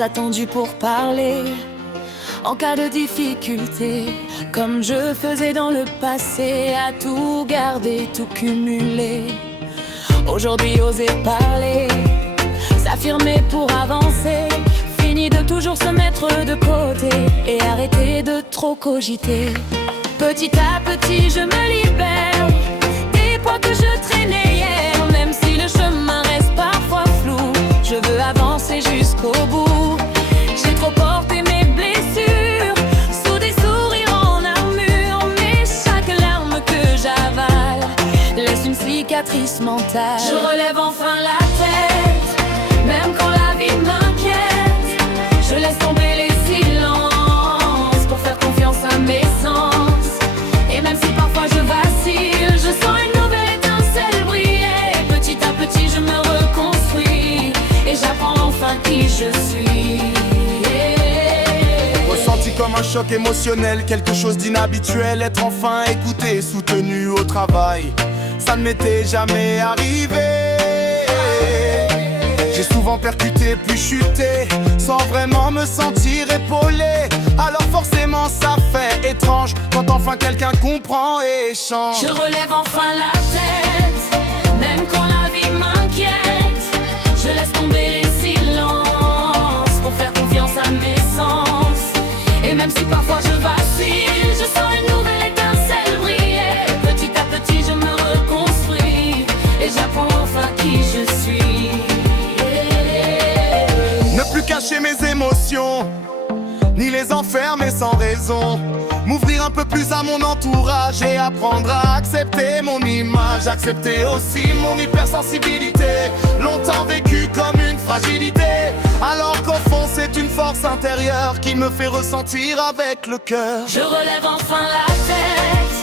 attendu pour parler en cas de difficulté, comme je faisais dans le passé, à tout garder, tout cumuler. Aujourd'hui oser parler, s'affirmer pour avancer, fini de toujours se mettre de côté et arrêter de trop cogiter. Petit à petit je me libère des poids que je traînais hier, même si le chemin reste parfois flou, je veux avancer jusqu'au bout. J'ai trop porté mes blessures sous des sourires en armure, mais chaque larme que j'avale laisse une cicatrice mentale. Je relève enfin la tête, même quand la vie m'inquiète. Je laisse tomber les silences pour faire confiance à mes sens. Et même si parfois je vacille, je sens une nouvelle étincelle briller. Petit à petit je me reconstruis et j'apprends enfin qui je suis. Ressenti comme un choc émotionnel, quelque chose d'inhabituel. Être enfin écouté, soutenu au travail, ça ne m'était jamais arrivé. J'ai souvent percuté puis chuté, sans vraiment me sentir épaulé. Alors forcément ça fait étrange quand enfin quelqu'un comprend et change. Je relève enfin la tête, même quand la vie m'inquiète. Je laisse tomber les silences pour faire confiance à mes sens. Et même si parfois je vacille, je sens une nouvelle étincelle briller. Petit à petit je me reconstruis et j'apprends enfin qui je suis. Ne plus cacher mes émotions, ni les enfermer sans raison. M'ouvrir un peu plus à mon entourage et apprendre à accepter mon image. Accepter aussi mon hypersensibilité, longtemps vécue comme une fragilité, alors qu'au fond c'est une force intérieure qui me fait ressentir avec le cœur. Je relève enfin la tête,